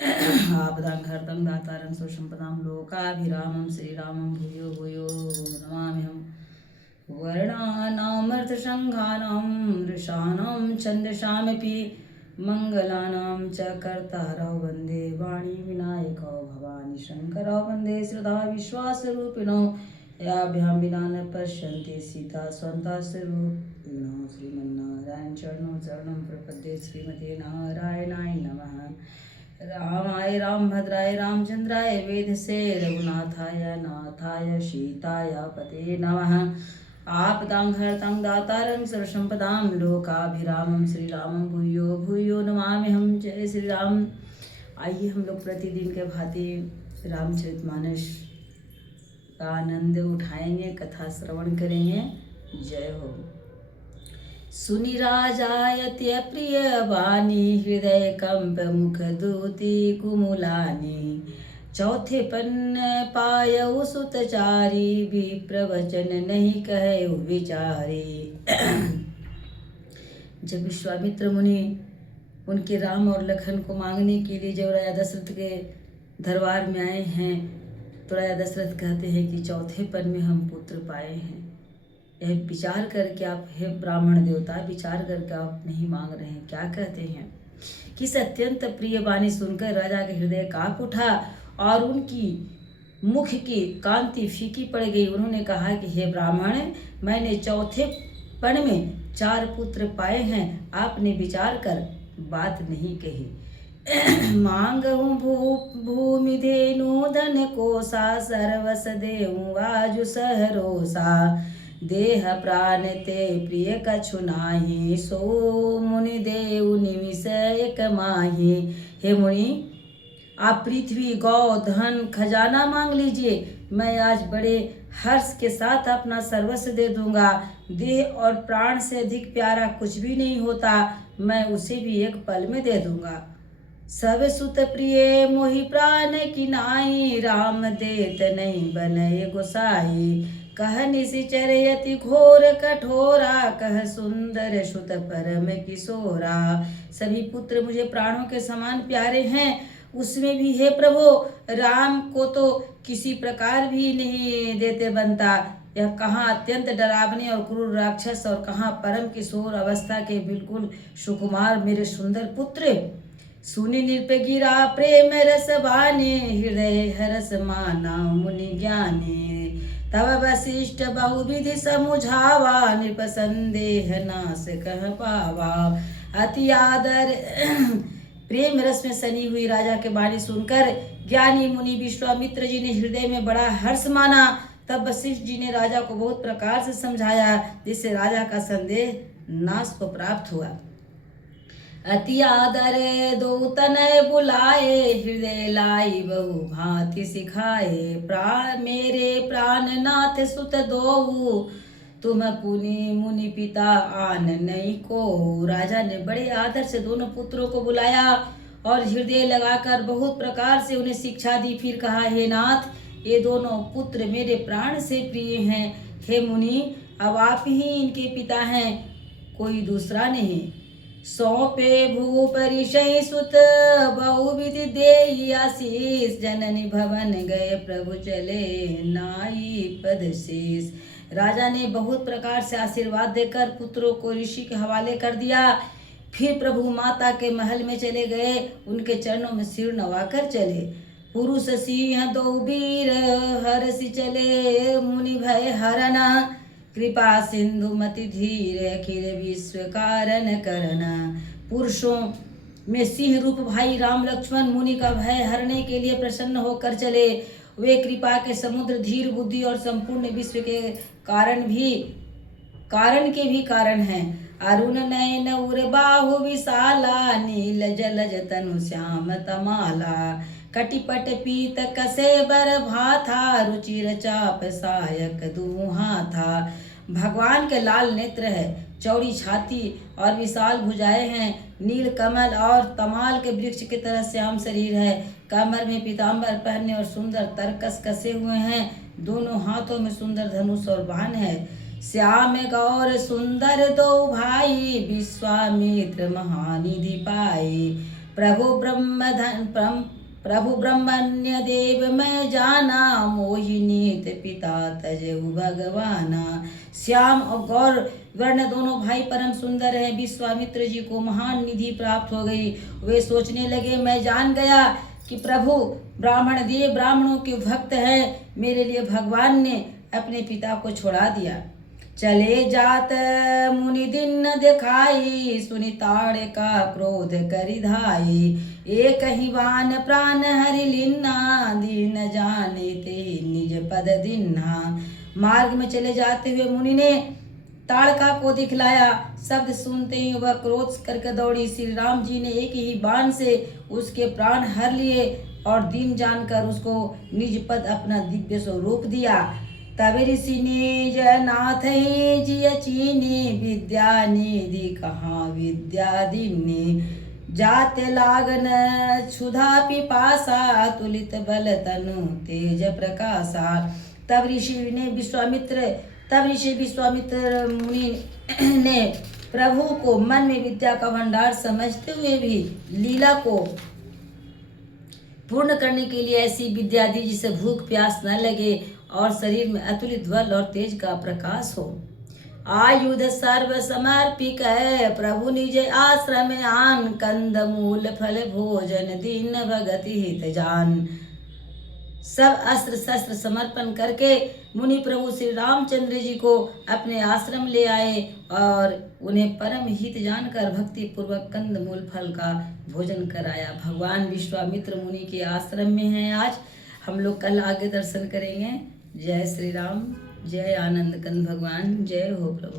आपदाघर्तं दातारं सुसम्पदां लोकाभिरामं श्रीरामं भूयो भूयो नमाम्यहम्। वर्णानामर्थसङ्घानां वृषाणां छन्दसामपि मङ्गलानां च कर्तारौ वन्दे वाणी विनायकौ भवानी शङ्करौ वन्दे श्रद्धा विश्वासरूपिणौ याभ्यां विना न पश्यन्ति सीता स्वन्ता स्वरूपिणौ। श्रीमन्नारायण चरणं प्रपद्ये श्रीमते नारायणाय नमः। रामाय रामभद्राय रामचन्द्राय वेधसे रघुनाथाय नाथाय सीताय पते नमः। आपदाघर्तं दातारं सर्वसम्पदां लोकाभिरामं श्रीरामं भूयो भूयो नमाम्यहम्। जय श्री राम। आइए हम लोग प्रतिदिन के भांति रामचरितमानस का आनंद उठाएंगे, कथा श्रवण करेंगे। जय हो। सुनि राजायत्य प्रिय वाणी हृदय कंप मुख दूती कुमुलानी। चौथे पन्न पायउ सुतचारी भी प्रवचन नहीं कहे विचारी। जब विश्वामित्र मुनि उनके राम और लखन को मांगने के लिए जब राजा दशरथ के दरबार में आए हैं तो राजा दशरथ कहते हैं कि चौथे पन में हम पुत्र पाए हैं। यह विचार करके आप, हे ब्राह्मण देवता, विचार करके आप नहीं मांग रहे हैं। क्या कहते हैं? किस अत्यंत प्रिय वाणी सुनकर राजा के हृदय कांप उठा और उनकी मुख की कांति फीकी पड़ गई। उन्होंने कहा कि हे ब्राह्मण, मैंने चौथे पण में 4 पुत्र पाए हैं, आपने विचार कर बात नहीं कही। मांगहूँ भूमि धेनु धन कोसा सर्वस देहूँ आजु सहरोसा। देह प्राण ते प्रिय कछु नाही सो मुनि देव निमिष एक माही। हे मुनि, आप पृथ्वी गौ धन खजाना मांग लीजिए, मैं आज बड़े हर्ष के साथ अपना सर्वस्व दे दूंगा। देह और प्राण से अधिक प्यारा कुछ भी नहीं होता, मैं उसे भी एक पल में दे दूंगा। सब सुत प्रिय मोहि प्राण की नाई, राम देत नहीं बनय गोसाई। कह निशिचर यति घोर कठोरा, कह सुंदर सुत परम किशोरा। सभी पुत्र मुझे प्राणों के समान प्यारे हैं, उसमें भी हे प्रभु राम को तो किसी प्रकार भी नहीं देते बनता। यह कहाँ अत्यंत डरावने और क्रूर राक्षस और कहाँ परम किशोर अवस्था के बिल्कुल सुकुमार मेरे सुंदर पुत्र। सुनि नृप गिरा प्रेम रस बाने, हृदय हरस माना मुनि ज्ञाने। तब वशिष्ठ बहुविधि समुझावा, नृप संदेह नाश कह पावा। अति आदर प्रेम रस में सनी हुई राजा के वाणी सुनकर ज्ञानी मुनि विश्वामित्र जी ने हृदय में बड़ा हर्ष माना। तब वशिष्ठ जी ने राजा को बहुत प्रकार से समझाया, जिससे राजा का संदेह नाश को प्राप्त हुआ। अति आदर दो तनय बुलाए, हृदय लाई बहु भांति सिखाए। मेरे प्राणनाथ सुत दोऊ, तुम पुनि मुनि पिता आन नहीं को। राजा ने बड़े आदर से दोनों पुत्रों को बुलाया और हृदय लगाकर बहुत प्रकार से उन्हें शिक्षा दी। फिर कहा, हे नाथ, ये दोनों पुत्र मेरे प्राण से प्रिय हैं। हे मुनि, अब आप ही इनके पिता हैं, कोई दूसरा नहीं। सौंपे भूपरिशय सुत, बहुविधि देहि आशीष। जननी भवन गए प्रभु चले, नाई पद शीस। राजा ने बहुत प्रकार से आशीर्वाद देकर पुत्रों को ऋषि के हवाले कर दिया। फिर प्रभु माता के महल में चले गए, उनके चरणों में सिर नवाकर चले। पुरुष सिंह दो वीर हर्षि चले, मुनि भय हरना। कृपा सिंधु मति धीर, अखिल विश्व कारण करना। पुरुषों में सिंह रूप भाई राम लक्ष्मण मुनि का भय हरने के लिए प्रसन्न होकर चले। वे कृपा के समुद्र, धीर बुद्धि और संपूर्ण विश्व के कारण के भी कारण हैं। अरुण नयन उर बाहु विशाला, नील जलज तनु श्याम तमाला। कटिपट पीत कसे बर भाथा, रुचिर चाप सायक दूहा था। भगवान के लाल नेत्र है, चौड़ी छाती और विशाल भुजाएं हैं। नील कमल और तमाल के वृक्ष की तरह श्याम शरीर है। कमर में पीताम्बर पहने और सुंदर तरकस कसे हुए हैं। दोनों हाथों में सुंदर धनुष और बाण है। श्याम गौर सुंदर दो भाई, विश्वामित्र महानिधि पाए। प्रभु ब्रह्मण्य देव मैं जाना, मोहिनीत पिता तजऊ भगवाना। श्याम और गौर वर्ण दोनों भाई परम सुंदर हैं। विश्वामित्र जी को महान निधि प्राप्त हो गई। वे सोचने लगे, मैं जान गया कि प्रभु ब्राह्मण देव ब्राह्मणों के भक्त हैं। मेरे लिए भगवान ने अपने पिता को छोड़ा दिया। चले जात मुनि दिन न दिखाई, सुनि ताड़ का क्रोध करि धाई। एक ही बान प्राण हरि लीना, दीन जाने ते निज पद दीन्हा। मार्ग में चले जाते हुए मुनि ने ताड़का को दिखलाया। शब्द सुनते ही वह क्रोध करके दौड़ी। श्री राम जी ने एक ही बाण से उसके प्राण हर लिए और दीन जानकर उसको निज पद अपना दिव्य स्वरूप दिया। तब ऋषि ने जयनाथ जिय चीनी, विद्या निधि कहाँ विद्या दीनी। जाते लागन क्षुधा पिपासा, तुलित बल तनु तेज प्रकाशा। तब ऋषि विश्वामित्र मुनि ने प्रभु को मन में विद्या का भंडार समझते हुए भी लीला को पूर्ण करने के लिए ऐसी विद्या दी जिससे भूख प्यास न लगे और शरीर में अतुलित बल और तेज का प्रकाश हो। आयुध सर्व समर्पिक है, प्रभु निज आश्रम आन। कंद मूल फल भोजन दीन भगति हित जान। सब अस्त्र शस्त्र समर्पण करके मुनि प्रभु श्री रामचंद्र जी को अपने आश्रम ले आए और उन्हें परम हित जानकर भक्ति पूर्वक कंद मूल फल का भोजन कराया। भगवान विश्वामित्र मुनि के आश्रम में हैं आज। हम लोग कल आगे दर्शन करेंगे। जय श्री राम, जय आनंद कंद भगवान, जय हो प्रभु।